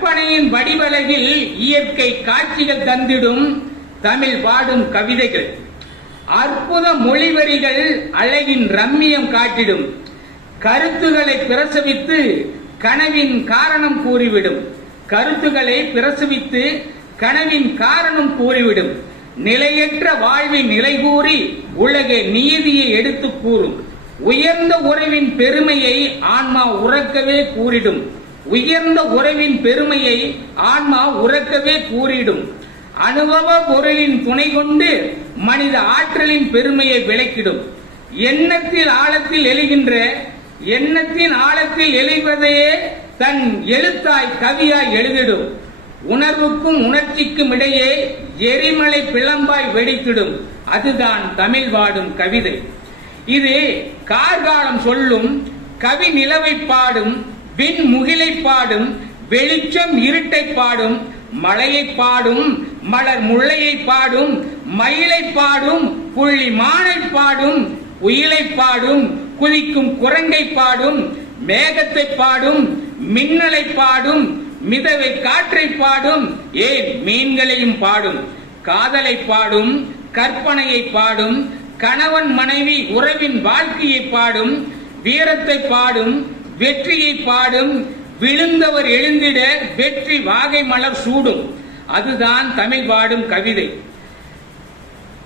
கற்பனையின் வடிவலகில் இயற்கை காட்சிகள் தந்திடும் தமிழ் பாடும் கவிதைகள். அற்புத மொழிவரிகள் அழகின் ரம்மியம் காட்டிடும். கருத்துக்களை பிரசவித்து கனவின் காரணம் கூறிவிடும். கருத்துக்களை பிரசவித்து கனவின் காரணம் கூறிவிடும். நிலையற்ற வாழ்வின் நிலை கூறி உலக நீதியை எடுத்து கூறும். உயர்ந்த உறவின் பெருமையை ஆன்மா உறக்கவே கூறிடும். உயர்ந்த உறவின் பெருமையை ஆன்மா உறக்கவே கூறிடும். அனுபவ பொருளின் துணை கொண்டு மனித ஆற்றலின் பெருமையை விளக்கிடும். எண்ணத்தில் ஆழத்தில் எழுவதையே தன் எழுத்தாய் கவியாய் எழுதிடும். உணர்வுக்கும் உணர்ச்சிக்கும் இடையே எரிமலை பிளம்பாய் வெடித்திடும். அதுதான் தமிழ் பாடும் கவிதை. இது கார்காலம் சொல்லும் கவி நிலவை பாடும், விண் முகிலை பாடும், வெளிச்சம் இருட்டை பாடும், மலையை பாடும், மலர் முல்லையை பாடும், மயிலை பாடும், புள்ளி மானை பாடும், உயிலை பாடும், குதிக்கும் குரங்கை பாடும், மேகத்தை பாடும், மின்னலை பாடும், மிதவை காற்றை பாடும், ஏன் மீன்களையும் பாடும். காதலை பாடும், கற்பனையை பாடும், கணவன் மனைவி உறவின் வாழ்க்கையை பாடும், வீரத்தை பாடும், வெற்றியை பாடும், விழுந்தவர் எழுந்திட வெற்றி வாகை மலர் சூடும். அதுதான் தமிழ் பாடும் கவிதை.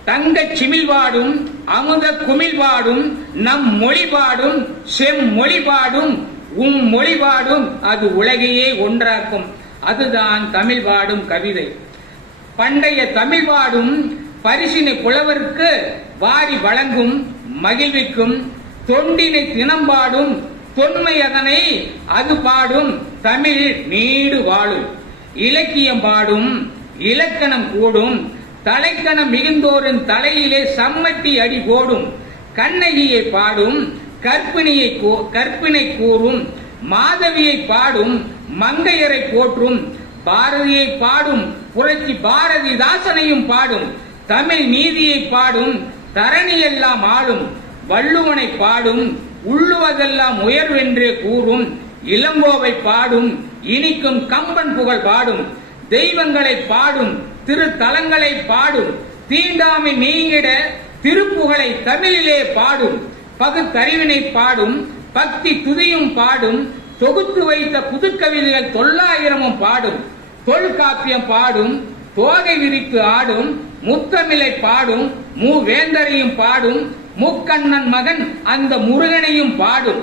தங்கச் சிமிழ் பாடும், அமுத குமிழ் பாடும், நம் மொழி பாடும், செம்மொழி பாடும், மொழி பாடும், அது உலகையே ஒன்றாக்கும். அதுதான் தமிழ் பாடும் கவிதை. பண்டைய தமிழ் பாடும் பரிசினை புலவருக்கு வாரி வழங்கும், மகிழ்விக்கும். தொண்டினை தினம்பாடும், தொன்மை அதனை அது பாடும். தமிழ் நீடு வாழும். இலக்கியம் பாடும், இலக்கணம் கூடும். தலைக்கணம் மிகுந்தோரின் தலையிலே சம்மட்டி அடி போடும். கண்ணகியை பாடும், கற்பினை கூறும். மாதவியை பாடும், மங்கையரை போற்றும். பாரதியை பாடும், புரட்சி பாரதிதாசனையும் பாடும். தமிழ் நீதியை பாடும், தரணியெல்லாம் ஆளும். வள்ளுவனை பாடும், உள்ளுவதெல்லாம் உயர்வென்றே கூறும். இளங்கோவை பாடும், இனிக்கும் கம்பன் புகழ் பாடும். தெய்வங்களை பாடும், திருத்தலங்களை பாடும். தீண்டாமை நீங்கிட திருப்புகழை தமிழிலே பாடும். பகுத்தறிவினை பாடும், பக்தி துதியும் பாடும். தொகுத்து வைத்த புதுக்கவிதைகள் 900 பாடும். தொல்காப்பியம் பாடும், தோகை விரித்து ஆடும். முத்தமிழை பாடும், மூவேந்தரையும் பாடும். முக்கண்ணன் மகன் அந்த முருகனையும் பாடும்.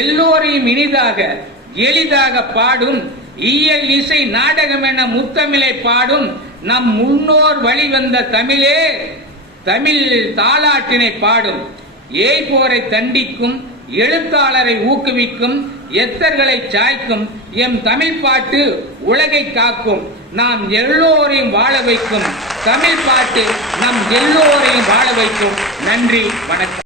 எல்லோரையும் இனிதாக எளிதாக பாடும். இயல் இசை நாடகம் என முத்தமிழை பாடும். நம் முன்னோர் வழிவந்த தமிழே தமிழ் தாலாட்டினை பாடும். ஏய்போரை தண்டிக்கும், எழுத்தாளரை ஊக்குவிக்கும், எத்தர்களை சாய்க்கும். எம் தமிழ் பாட்டு உலகை காக்கும், நாம் எல்லோரையும் வாழ வைக்கும். தமிழ் பாட்டு நம் எல்லோரையும் வாழ வைக்கும். நன்றி, வணக்கம்.